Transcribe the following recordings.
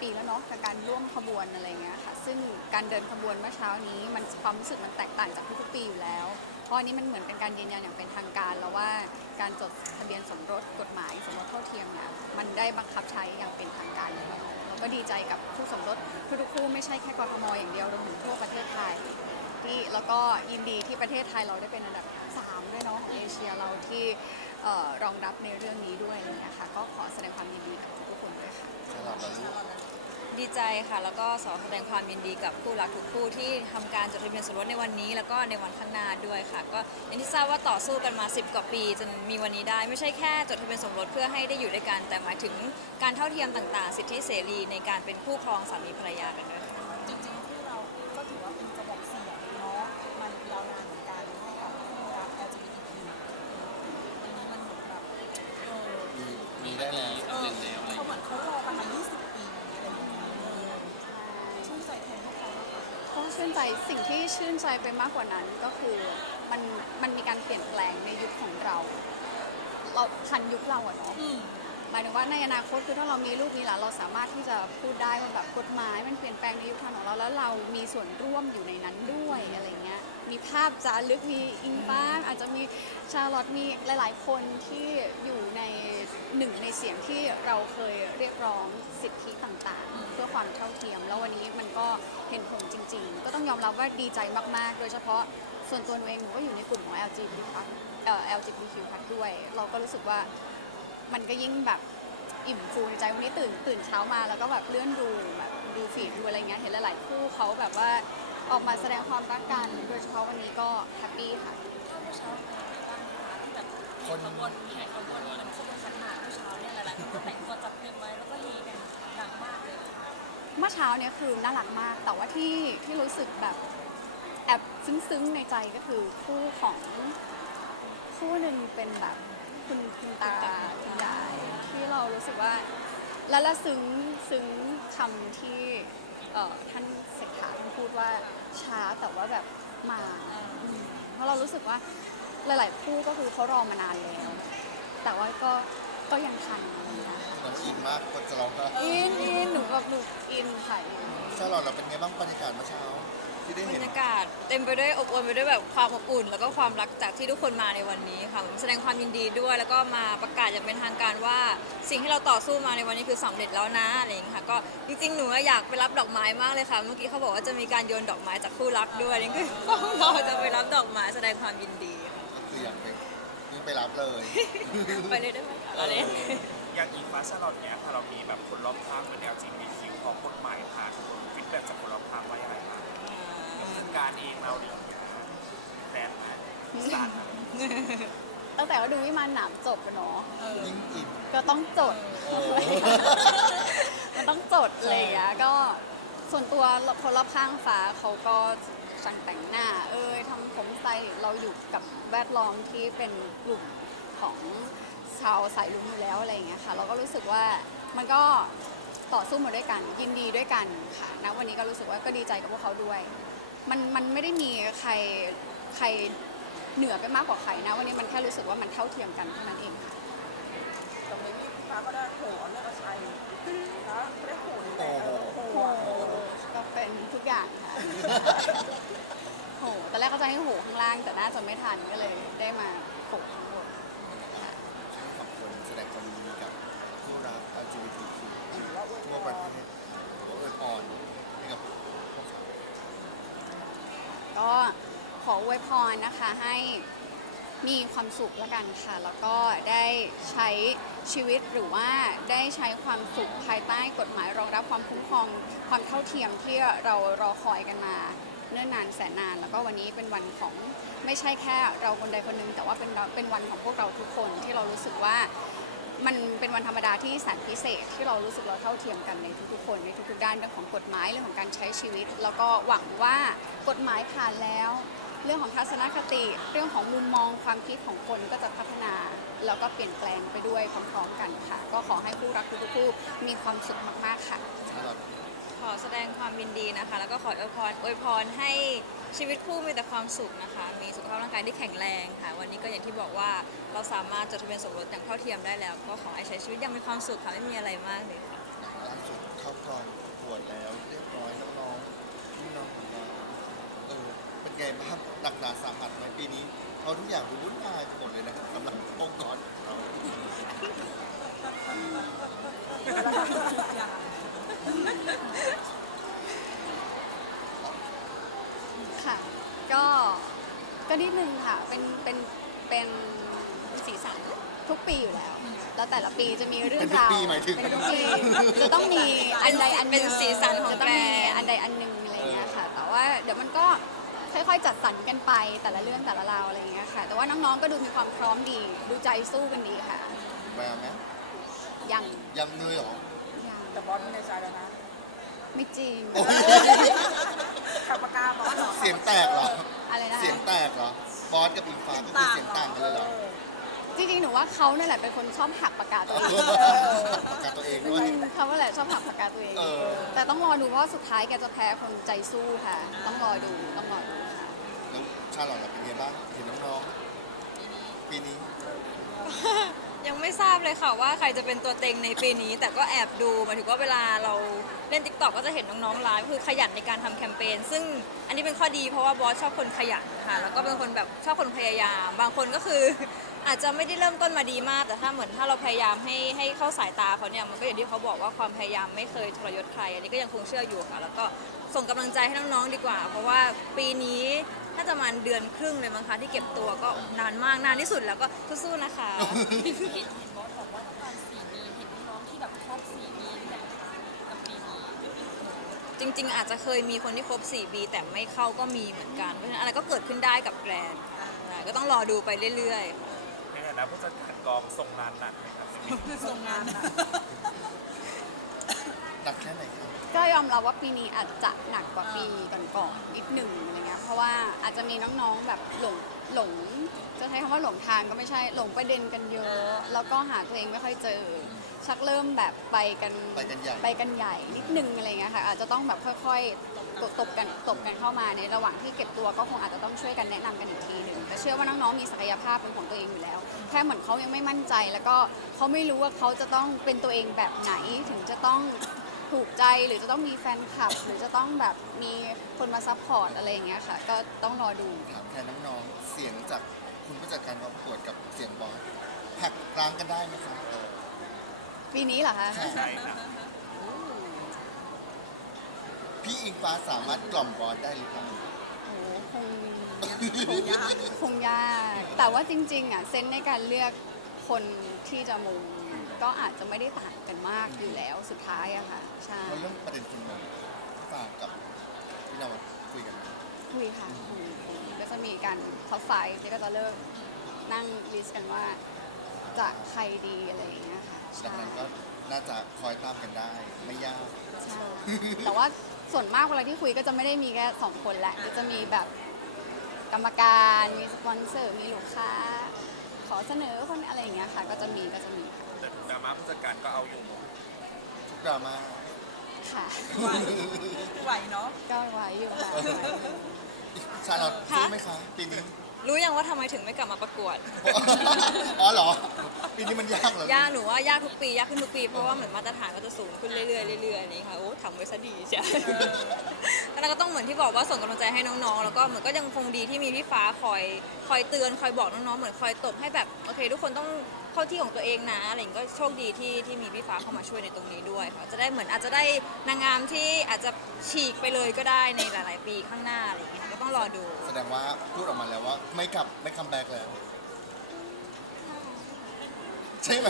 ปีแล้วเนาะกับการร่วมขบวนอะไรเงี้ยค่ะ ซึ่งการเดินขบวนเมื่อเช้านี้ มันความรู้สึกมันแตกต่างจากทุกๆปีอยู่แล้ว เพราะอันนี้มันเหมือนเป็นการยืนยันอย่างเป็นทางการแล้วว่าการจดทะเบียนสมรสกฎหมายสมรสเท่าเทียมเนี่ยมันได้บังคับใช้อย่างเป็นทางการแล้วเราก็ดีใจกับคู่สมรสทุกๆคู่ไม่ใช่แค่กรทมอย่างเดียวรวมถึงทั่วประเทศไทยที่แล้วก็ยินดีที่ประเทศไทยเราได้เป็นอันดับ3ด้วยเนาะของเอเชียเราที่รองรับในเรื่องนี้ด้วยอะไรเงี้ยค่ะก็ขอแสดงความยินดีกับทุกคู่ สำหรับเราลูกดีใจค่ะ แล้วก็ขอแสดงความยินดีกับคู่รักทุกคู่ที่ทำการจดทะเบียนสมรสในวันนี้ แล้วก็ในวันข้างหน้าด้วยค่ะ ก็อย่างที่ทราบว่าต่อสู้กันมา 10 กว่าปีจนมีวันนี้ได้ ไม่ใช่แค่จดทะเบียนสมรสเพื่อให้ได้อยู่ด้วยกัน แต่หมายถึงการเท่าเทียมต่าง ๆ สิทธิเสรีในการเป็นคู่ครองสามีภรรยากันด้วยค่ะ จริงๆที่เราก็ถือว่าเป็นกระบ ชื่นใจสิ่งที่ชื่นใจไปมากกว่านั้นก็คือมันมันมีการเปลี่ยนแปลงในยุคของเรา เราทันยุคเราอะเนาะอืมหมายถึงว่าในอนาคตคือถ้าเรามีลูกมีหลานเราสามารถที่จะพูดได้ว่าแบบกฎหมาย มันเปลี่ยนแปลงในยุคทันของเราแล้วเรามีส่วนร่วมอยู่ในนั้นด้วยอะไรเงี้ยมีภาพจารึกมีอิงบ้างอาจจะมีชาร์ลอตมีหลาย ๆ คนที่อยู่ในหนึ่งในเสียงที่เราเคยเรียกร้องสิทธิต่างๆเพื่อ ความเท่าเทียม แล้ววันนี้มันก็เห็นผลจริง ๆ ก็ต้องยอมรับว่าดีใจมาก ๆ โดยเฉพาะส่วนตัวหนูเองหนูก็อยู่ในกลุ่มของ LGBT+ เอ่อ LGBTQ+ ด้วย เราก็รู้สึกว่ามันก็ยิ่งแบบอิ่มฟูในใจวันนี้ตื่นตื่นเช้ามาแล้วก็แบบเลื่อนดูแบบดูฟีดดูอะไรเงี้ยเห็นหลาย ๆ คู่เขาแบบว่าออกมาแสดงความรักกันโดยเฉพาะวันนี้ก็แฮปปี้ค่ะถ้าเมื่อเช้าเป็นยังไงบ้างคะที่แบบมีขบวนแห่ขบวนมันขบวนขันหมากเมื่อเช้าเนี่ยหลายๆคนก็แต่งตัวจัดเต็มไว้แล้วก็เฮกันดังมากเลย เมื่อเช้าเนี่ยคือน่ารักมาก แต่ว่าที่ที่รู้สึกแบบแอบซึ้งๆในใจก็คือคู่ของคู่หนึ่งเป็นแบบคุณคุณตาคุณยายที่เรารู้สึกว่าแล้วละซึ้งซึ้งคำที่ท่านเศรษฐาท่านพูดว่าช้าแต่ว่าแบบมาเพราะเรารู้สึกว่าหลาย ๆ คู่ก็คือเขารอมานานแล้ว แต่ว่าก็ก็ยังทันอะไรอย่างเงี้ย น้ำอินมากคนจะร้องก็อินอินหนูแบบหนูอินค่ะอินชาลอตเราเป็นไงบ้างบรรยากาศเมื่อเช้า ที่ได้บรเห็นรยากาศเต็มไปด้วยอบอวลไปด้วยแบบความอบอุ่น แล้วก็ความรักจากที่ทุกคนมาในวันนี้ค่ะแสดงความยินดีด้วยแล้วก็มาประกาศอย่างเป็นทางการว่า สิ่งที่เราต่อสู้มาในวันนี้คือสำเร็จแล้วนะอะไรอย่างเงี้ยค่ะก็จริงๆหนูอยากไปรับดอกไม้มากเลยค่ะ เมื่อกี้เขาบอกว่าจะมีการโยนดอกไม้จากคู่รักด้วยนี่คือ เราจะไปรับดอกไม้แสดงความยินดีค่ะก็คืออยากไปยิ่งไปรับเลย ไปเลยได้ไหมคะอะไร อย่างอินฟ้าชาลอตเนี้ยค่ะเรามีแบบคนรอบข้างเป็น LGBTQ พอกฎหมายผ่านฟีดแบ็กจากคนรอบข้างว่าอย่างไรบ้างซึ่งการเองเราเนี่ยแฟนสานอะไรตั้งแต่ว่าดูวิมานหนามจบกันเนาะยิ่งอินก็ต้องจดโอ้มันต้องจดเลยอะก็ส่วนตัวคนรอบข้างฟ้าเขาก็ช่างแต่งหน้า เอ้ยทำผมสไตล์เราอยู่กับแวดล้อมที่เป็นกลุ่มของ ชาวสายลุงอยู่แล้วอะไรอย่างเงี้ยค่ะ เราก็รู้สึกว่ามันก็ต่อสู้มาด้วยกันยินดีด้วยกันค่ะนะวันนี้ก็รู้สึกว่าก็ดีใจกับพวกเขาด้วย มันมันไม่ได้มีใครใครเหนือไปมากกว่าใครนะวันนี้มันแค่รู้สึกว่ามันเท่าเทียมกันเท่านั้นเองค่ะตรงนี้ฟ้าก็ได้โหเลือกชัยนะไม่ได้โหนี่แหละโอ้โหโหอะโหก็เป็นทุกอย่างค่ะ โหตอนแรกเขาจะให้โหข้างล่างแต่น่าจะไม่ทันก็เลยได้มาโหางบน ทั้งสองคนแสดงความยินดีกับคู่รัก LGBTQ ทั่วประเทศขออวยพรให้กับพวกเขา ก็ขออ วยพรนะคะให้มีความสุขแล้วกันค่ะ แล้วก็ได้ใช้ชีวิตหรือว่าได้ใช้ความสุขภายใต้กฎหมายรองรับความคุ้มครองความเท่าเทียมที่เรารอคอยกันมาเนิ่นนานแสนนาน แล้วก็วันนี้เป็นวันของไม่ใช่แค่เราคนใดคนหนึ่งแต่ว่าเป็นเราเป็นวันของพวกเราทุกคนที่เรารู้สึกว่ามันเป็นวันธรรมดาที่แสนพิเศษที่เรารู้สึกเราเท่าเทียมกันในทุกๆคนในทุกๆด้านเรื่องของกฎหมายเรื่องของการใช้ชีวิต แล้วก็หวังว่ากฎหมายผ่านแล้ว เรื่องของทัศนคติ เรื่องของมุมมองความคิดของคนก็จะพัฒนา แล้วก็เปลี่ยนแปลงไปด้วยพร้อมๆกันค่ะ ก็ขอให้ผู้รักทุกๆคู่มีความสุขมากๆค่ะชาลอตขอแสดงความยินดีนะคะ แล้วก็ขออวยพรอวยพรให้ชีวิตคู่มีแต่ความสุขนะคะ มีสุขภาพร่างกายที่แข็งแรงค่ะ วันนี้ก็อย่างที่บอกว่าเราสามารถจดทะเบียนสมรสอย่างเท่าเทียมได้แล้ว ก็ขอให้ใช้ชีวิตอยังมีความสุขค่ะไม่มีอะไรมากเลยค่ะ ล่าสุดเข้ากองประกวดแล้วเรียบร้อยน้องๆพี่น้องของเราเออเป็น ไงบ้างหนักหนาสาหัสไหมปีนี้เขาทุกอย่างดูวุ่นวายไปหมดเลยนะครับสำหรับองค์กรของเราค่ะ ก็ก็นิดนึงค่ะ เป็นเป็นเป็นสีสันทุกปีอยู่แล้ว แล้วแต่ละปีจะมีเรื่อเป็งนทุกราวปีหมายถึง เป็นทุกปีจะต้องมีอันใดอันหเป็นึ่งนสีสันของจะต้องมีแบรนด์ อันใดอันหนึ่งอะไรอย่างเงี้ยค่ะ แต่ว่าเดี๋ยวมันก็ ค่อยๆ จัดสรรกันไปแต่ละเรื่องแต่ละราวอะไรอย่างเงี้ยค่ะ แต่ว่าน้องๆก็ดูมีความพร้อมดี ดูใจสู้กันดีค่ะ แววไหมยังยังเลยเหรอ ยังแต่บอสมีในใจแล้วนะไม่จริง โอ้ย ขับปากกาบอสเหรอเสียงแตกเหรอ อะไรนะเสียงแตกเหรอ บอสกับอิงฟ้าก็คือเสียงต่างกันเลยเหรอ จริงๆ หนูว่าเขานั่นแหละเป็นคนชอบหักปากกาตัวเองปากกาตัวเองด้วย เขานั่นแหละชอบหักปากกาตัวเอง เออ แต่ต้องรอดูเพราะว่าสุดท้ายแกจะแพ้คนใจสู้ค่ะ ต้องรอดูต้องรอดูค่ะ แล้วชาลอตล่ะเป็นไงบ้างเห็นน้องๆปีนี้ ยังไม่ทราบเลยค่ะว่าใครจะเป็นตัวเต็งในปีนี้ แต่ก็แอบดูหมายถึงว่าเวลาเราเล่น t ิ k t o k ก็จะเห็นน้องๆไลฟ์คือขยันในการทำแคมเปญซึ่งอันนี้เป็นข้อดีเพราะว่าบอสชอบคนขยันค่ะแล้วก็เป็นคนแบบชอบคนพยายาม บางคนก็คือ อาจจะไม่ได้เริ่มต้นมาดีมาก แต่ถ้าเหมือนถ้าเราพยายามให้ให้เข้าสายตาเขาเนี่ยมันก็อย่างที่เขาบอกว่าความพยายามไม่เคยทรยศใคร อันนี้ก็ยังคงเชื่ออยู่ค่ะ แล้วก็ส่งกำลังใจให้น้องๆดีกว่า เพราะว่าปีนี้น่าจะประมาณเดือนครึ่งเลยมั้งคะที่เก็บตัวก็นานมากนานที่สุดแล้วก็สู้ๆนะคะ เห็นเห็นบอสบอกว่าต้องการสี่ปีเห็นน้องๆที่แบบครบสี่ปีนี่แหละค่ะกับปีนี้จริง ๆ อาจจะเคยมีคนที่ครบ4ปีแต่ไม่เข้าก็มีเหมือนกันเพราะฉะนั้นอะไรก็เกิดขึ้นได้กับแกรนด์อ่าก็ต้องรอดูไปเรื่อยๆ ในฐานะผู้จัดการกองทรงงานหนักไหมครับส่งงานอะหนักแค่ไหนครับ ก็ยอมรับว่าปีนี้อาจจะหนักกว่าปีก่อนๆนิดหนึ่งอะไร อาจจะมีน้องๆแบบหลงหลงจะใช้คำว่าหลงทางก็ไม่ใช่หลงประเด็นกันเยอะ แล้วก็หาตัวเองไม่ค่อยเจอ ชักเริ่มแบบไปกันไปกันใหญ่ ไปกันใหญ่นิดนึงอะไรเงี้ยค่ะอาจจะต้องแบบค่อยๆตบตบกันตบกันเข้ามาในระหว่างที่เก็บตัวก็คงอาจจะต้องช่วยกันแนะนำกันอีกทีหนึ่งแต่เชื่อว่าน้องๆมีศักยภาพเป็นของตัวเองอยู่แล้ว แค่เหมือนเขายังไม่มั่นใจ แล้วก็เขาไม่รู้ว่าเขาจะต้องเป็นตัวเองแบบไหนถึงจะต้อง ถูกใจหรือจะต้องมีแฟนคลับ หรือจะต้องแบบมีคนมาซัพพอร์ตอะไรอย่างเงี้ยค่ะ ก็ต้องรอดู ถามแทนน้องๆ เสียงจากคุณผู้จัดการกองประกวดกับเสียงบอสหักล้างกันได้ไหมครับปีนี้เหรอคะใช่ใช่ครับพี่อิงฟ้าสามารถกล่อมบอสได้หรือเปล่า โอ้โหคงคงยากคงยาก แต่ว่าจริงๆอะเซนส์ในการเลือกคนที่จะมุง ก็อาจจะไม่ได้ต่างกันมากอยู่แล้วสุดท้ายอะค่ะใช่เพราะเรื่องประเด็นคุณมองฝากกับพี่นวัดคุยกันไหมคุยค่ะคุยก็จะมีการท็อปไฟที่ก็จะเลิกนั่งลิสต์กันว่าจะใครดีอะไรอย่างเงี้ยค่ะดัใช่งนั้นก็น่าจะคอยตามกันได้ ไม่ยาก ใช่ แต่ว่าส่วนมากเวลาที่คุยก็จะไม่ได้มีแค่สองคนแหละก็จะมีแบบกรรมการ มีสปอนเซอร์ มีลูกค้า ขอเสนอคนอะไรอย่างเงี้ยค่ะ ก็จะมีก็จะมี จัดการก็เอาอยู่ทุกดราม่าค่ะ ไหวเนาะ ก็ไว้อยู่ค่ะ ชาลอตค่ะซื้อไหมคะปีนี้ รู้ยังว่าทำไมถึงไม่กลับมาประกวด อ๋อเหรอ ปีนี้มันยากเหรอยากหนูว่ายากทุกปียากขึ้นทุกปี เพราะว่าเหมือนมาตรฐานก็จะสูงขึ้นเรื่อยๆเรื่อยๆนี่ค่ะโอ้ทำไว้ซะดีใช่แล้วเราก็ต้องเหมือนที่บอกว่าส่งกำลังใจให้น้องๆ แล้วก็เหมือนก็ยังคงดีที่มีพี่ฟ้าคอยคอยเตือนคอยบอกน้องๆ เหมือนคอยตบให้แบบโอเค ทุกคนต้องเข้าที่ของตัวเองนะอะไรอย่างเงี้ยก็โชคดีที่ที่มีพี่ฟ้าเข้ามาช่วยในตรงนี้ด้วยค่ะจะได้เหมือนอาจจะได้นางงามที่อาจจะฉีกไปเลยก็ได้ในหลาย ๆ ปีข้างหน้าอะไรอย่างเงี้ยก็ต้องรอดู แสดงว่าพูดออกมาแล้วว่าไม่กลับไม่คัมแบ็กแล้ว ใช่ไหม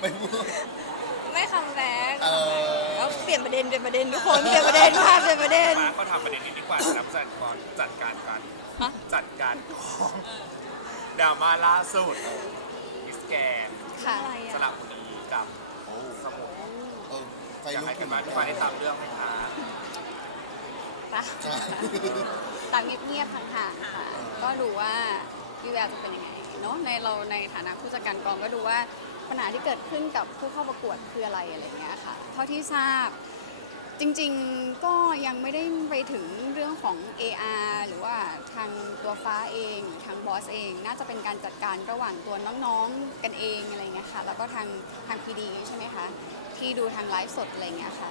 ไม่พูด ไม่คัมแบ็กเออ แล้วเปลี่ยนประเด็นเปลี่ยนประเด็นทุกคนเปลี่ยนประเด็นมากเปลี่ยนประเด็น ฟ้าก็ทำประเด็นนี้ดีกว่านะผู้จัดการจัดการกันฮะ จัดการกองดราม่าล่าสุดมิส แกนค่ะ อะไรสอะระบุรีกับโอ้สมุทรเออไฟอยากลุกให้ขึ้พี่นฟ้ามาพี่ฟ้าได้ตามเรื่องไหมคะปะใช่ ตามเงียบๆห่างๆค่ะก็ดูว่าวิวแววจะเป็นยังไงเนาะในเราในฐานะผู้จัดการกองก็ดูว่าปัญหาที่เกิดขึ้นกับผู้เข้าประกวดคืออะไรอะไรอย่างเงี้ยค่ะ เท่าที่ทราบ จริงๆก็ยังไม่ได้ไปถึงเรื่องของ AR หรือว่าทางตัวฟ้าเองหรือทางบอสเอง น่าจะเป็นการจัดการระหว่างตัวน้องๆกันเองอะไรเงี้ยค่ะแล้วก็ทางทางพีดีใช่ไหมคะที่ดูทางไลฟ์สดอะไรเงี้ยค่ะ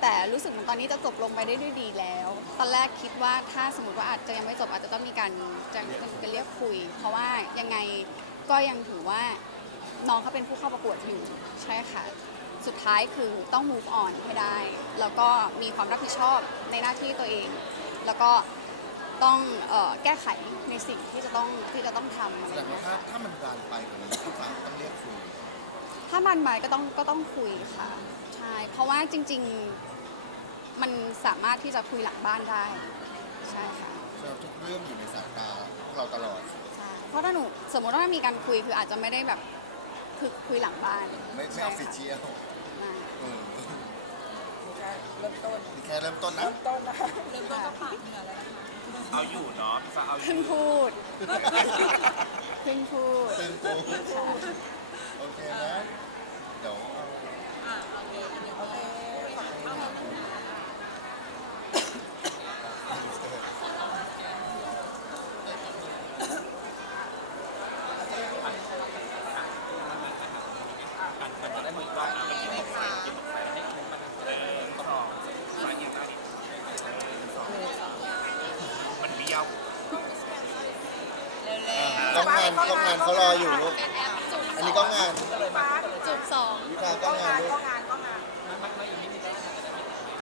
แต่รู้สึกเหมือนตอนนี้จะจบลงไปได้ด้วยดีแล้ว ตอนแรกคิดว่าถ้าสมมติว่าอาจจะยังไม่จบอาจจะต้องมีการจะจะเรียกคุย เพราะว่ายังไงก็ยังถือว่าน้องเขาเป็นผู้เข้าประกวดอยู่ใช่ค่ะ สุดท้ายคือต้อง move on ให้ได้ แล้วก็มีความรับผิดชอบในหน้าที่ตัวเอง แล้วก็ต้องเอ่อแก้ไขในสิ่งที่จะต้องที่จะต้องทำอะไรแสดงเงี้ว่ายถ้าถ้ามันบานไปกว่านี้พี่ฟ้าก็ต้องเรียกคุยถ้ามันมาก็ต้องก็ต้องคุยค่ะใช่เพราะว่าจริง ๆ มันสามารถที่จะคุยหลังบ้านได้ใช่ค่ะ เราทุกเรื่องอยู่ในสายตาพวกเราตลอด ใช่เพราะถ้าหนูสมมติว่ามีการคุยคืออาจจะไม่ได้แบบคือคุยหลังบ้านไม่ไม่ออฟฟิเชียล อ่า เออ มีการ เริ่มต้นนี่แค่เริ่มต้นนะ เริ่มต้นนะคะเริ่มต้นก็ผ่านเหนือแล้วนะคะเอาอยู่เนาะพี่ฟ้าเอาอเพิ่งยู่พูดเพิ่งพูดตึงโตโอเคนะ เดี๋ยวเอาอ่าโอเคเดี๋ยวโอเคขอบคุณมาก มันได้มือกล้องนะมันกินไฟกินไฟให้มันเออสองไฟเอียงได้ดิสองมันเบี้ยว ต้องงานเขารออยู่ลูกอันนี้ก็งาน